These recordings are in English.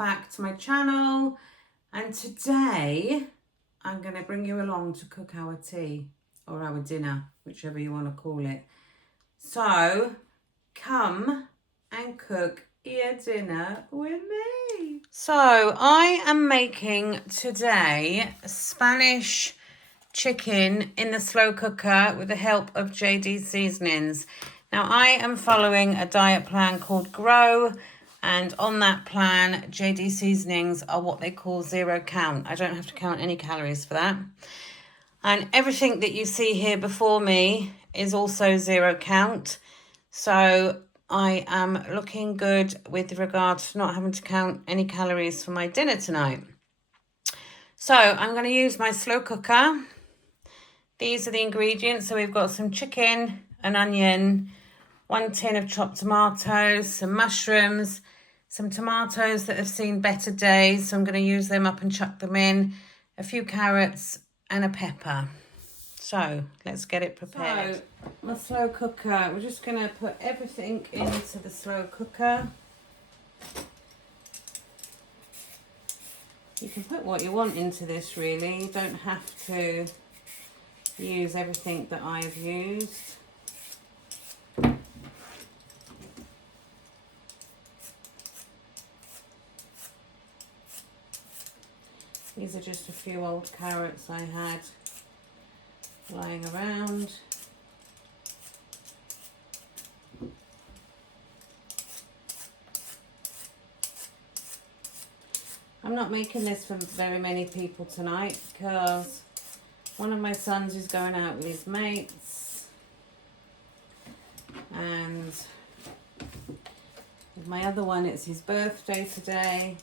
back to my channel, and today I'm going to bring you along to cook our tea or our dinner, whichever you want to call it. So come and cook your dinner with me. So I am making today Spanish chicken in the slow cooker with the help of JD Seasonings. Now I am following a diet plan called Grow, and on that plan JD Seasonings are what they call zero count. I don't have to count any calories for that. And everything that you see here before me is also zero count. So I am looking good with regard to not having to count any calories for my dinner tonight. So I'm going to use my slow cooker. These are the ingredients. So we've got some chicken, an onion, 1 tin of chopped tomatoes, some mushrooms, some tomatoes that have seen better days. So I'm going to use them up and chuck them in, a few carrots and a pepper. So let's get it prepared. So my slow cooker, we're just going to put everything into the slow cooker. You can put what you want into this really. You don't have to use everything that I've used. These are just a few old carrots I had lying around. I'm not making this for very many people tonight because one of my sons is going out with his mates, and with my other one it's his birthday today,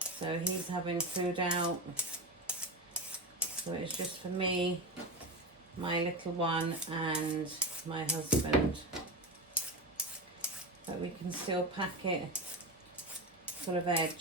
so he's having food out. So it's just for me, my little one and my husband, but we can still pack it full of veg.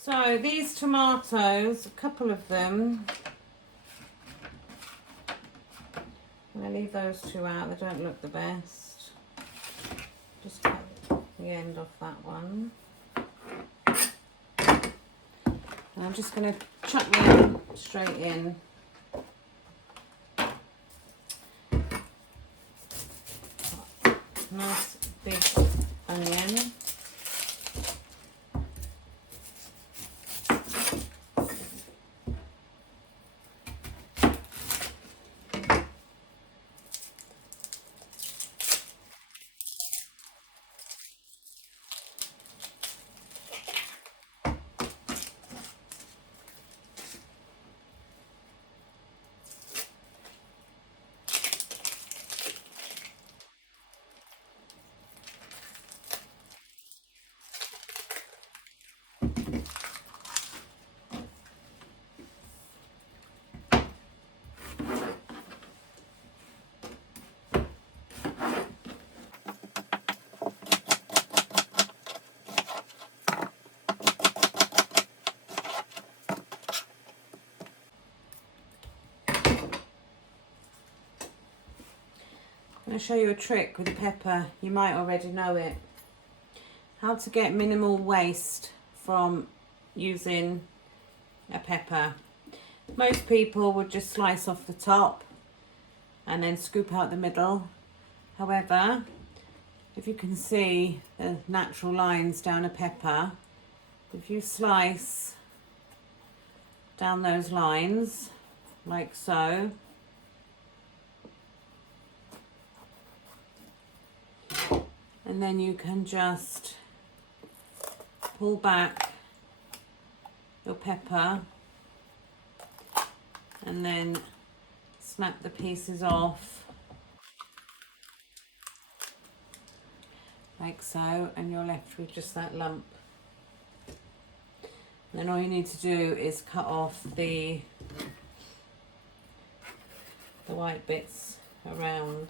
So these tomatoes, a couple of them, I'm going to leave those two out, they don't look the best. Just cut the end off that one. And I'm just going to chuck them straight in. Nice big onion. I'm going to show you a trick with the pepper. You might already know it. How to get minimal waste from using a pepper. Most people would just slice off the top and then scoop out the middle. However, if you can see the natural lines down a pepper, if you slice down those lines like so, and then you can just pull back your pepper and then snap the pieces off like so, and you're left with just that lump. And then all you need to do is cut off the white bits around.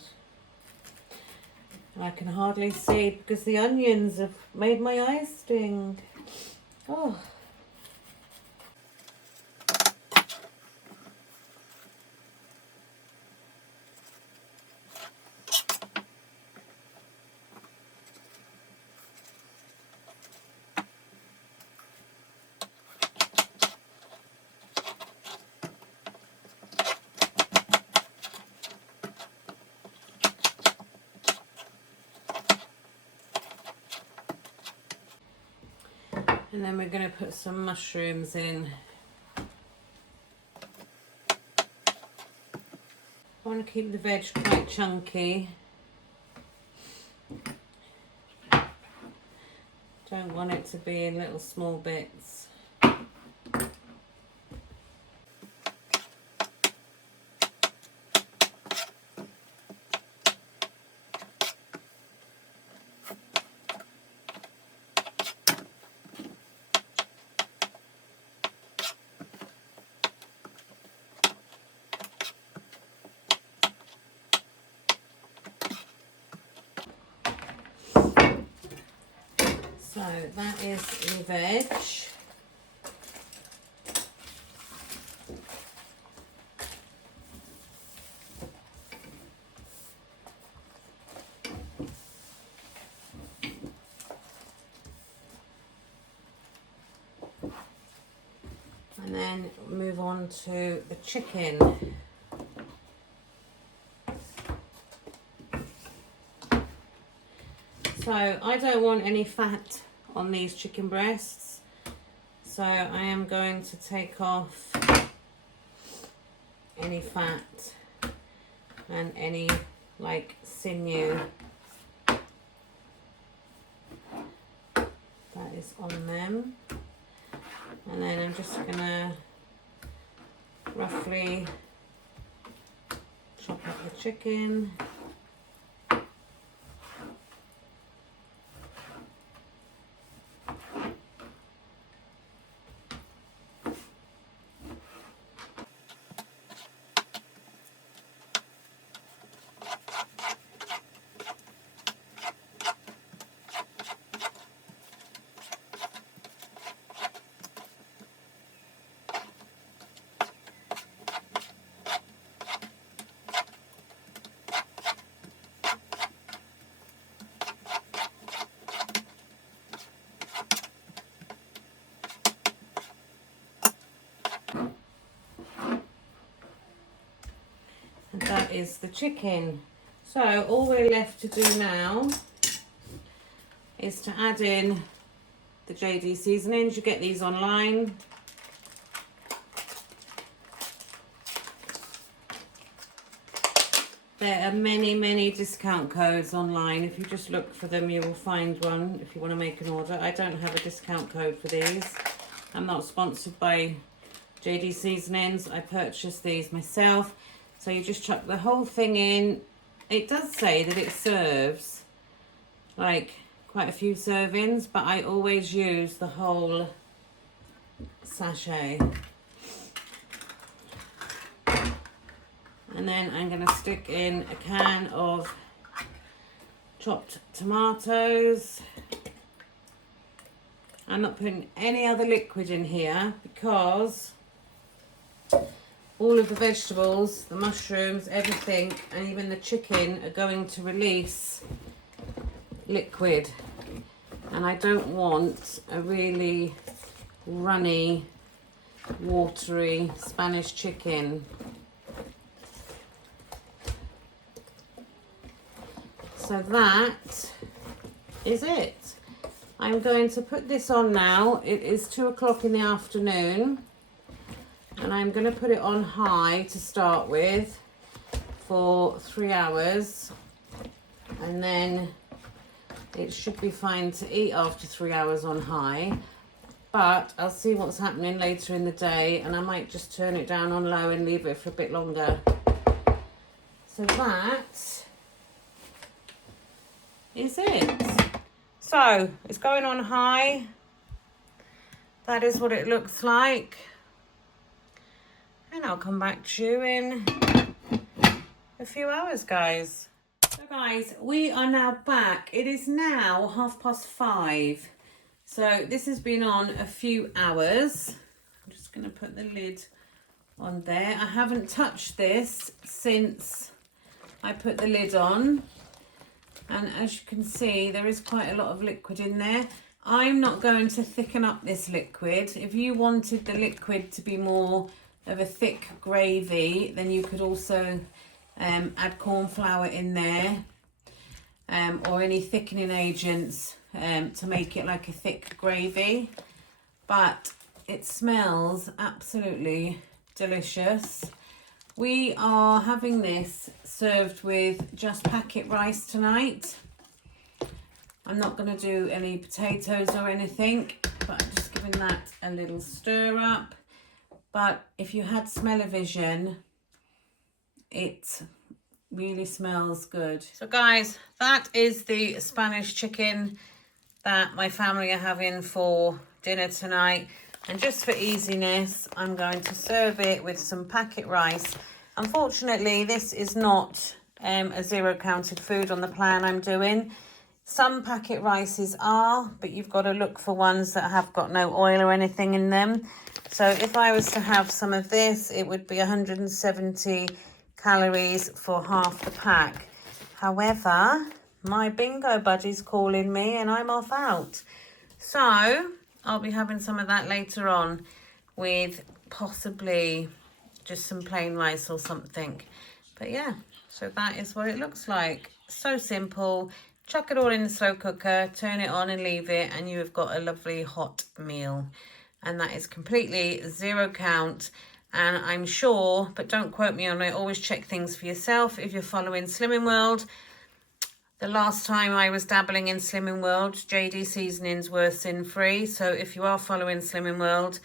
And I can hardly see because the onions have made my eyes sting. Oh. And then we're going to put some mushrooms in. I want to keep the veg quite chunky. Don't want it to be in little small bits. So that is the veg. And then move on to the chicken. So I don't want any fat on these chicken breasts, so I am going to take off any fat and any like sinew that is on them. And then I'm just gonna roughly chop up the chicken. And that is the chicken. So all we're left to do now is to add in the JD seasonings. You get these online. There are many discount codes online. If you just look for them, you will find one if you want to make an order. I don't have a discount code for these. I'm not sponsored by JD Seasonings. I purchased these myself. So you just chuck the whole thing in. It does say that it serves like quite a few servings, but I always use the whole sachet. And then I'm going to stick in a can of chopped tomatoes. I'm not putting any other liquid in here because all of the vegetables, the mushrooms, everything, and even the chicken are going to release liquid. And I don't want a really runny, watery Spanish chicken. So that is it. I'm going to put this on now. It is 2 o'clock in the afternoon, and I'm going to put it on high to start with for 3 hours, and then it should be fine to eat after 3 hours on high. But I'll see what's happening later in the day, and I might just turn it down on low and leave it for a bit longer. So that is it. So it's going on high. That is what it looks like. And I'll come back to you in a few hours, guys. So guys, we are now back. It is now 5:30. So this has been on a few hours. I'm just going to put the lid on there. I haven't touched this since I put the lid on. And as you can see, there is quite a lot of liquid in there. I'm not going to thicken up this liquid. If you wanted the liquid to be more of a thick gravy, then you could also add corn flour in there, or any thickening agents to make it like a thick gravy. But it smells absolutely delicious. We are having this served with just packet rice tonight. I'm not going to do any potatoes or anything, but I'm just giving that a little stir up. But if you had smell-o-vision, it really smells good. So guys, that is the Spanish chicken that my family are having for dinner tonight. And just for easiness, I'm going to serve it with some packet rice. Unfortunately, this is not a zero counted food on the plan I'm doing. Some packet rices are, but you've got to look for ones that have got no oil or anything in them. So if I was to have some of this, it would be 170 calories for half the pack. However, my bingo buddy's calling me and I'm off out. So I'll be having some of that later on with possibly just some plain rice or something. But yeah, so that is what it looks like. So simple. Chuck it all in the slow cooker, turn it on and leave it, and you have got a lovely hot meal. And that is completely zero count. And I'm sure, but don't quote me on it, always check things for yourself if you're following Slimming World. The last time I was dabbling in Slimming World, JD Seasonings were sin-free. So if you are following Slimming World,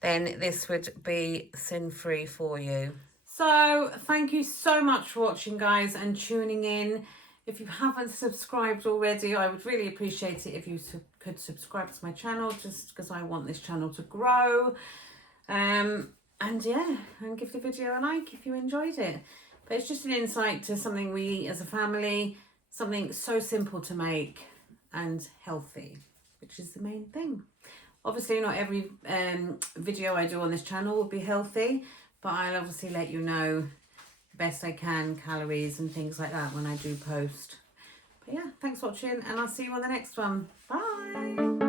then this would be sin-free for you. So thank you so much for watching, guys, and tuning in. If you haven't subscribed already, I would really appreciate it if you could subscribe to my channel, just because I want this channel to grow. And yeah, and give the video a like if you enjoyed it. But it's just an insight to something we eat as a family, something so simple to make and healthy, which is the main thing. Obviously, not every video I do on this channel will be healthy, but I'll obviously let you know the best I can, calories and things like that when I do post. But yeah, thanks for watching, and I'll see you on the next one. Bye!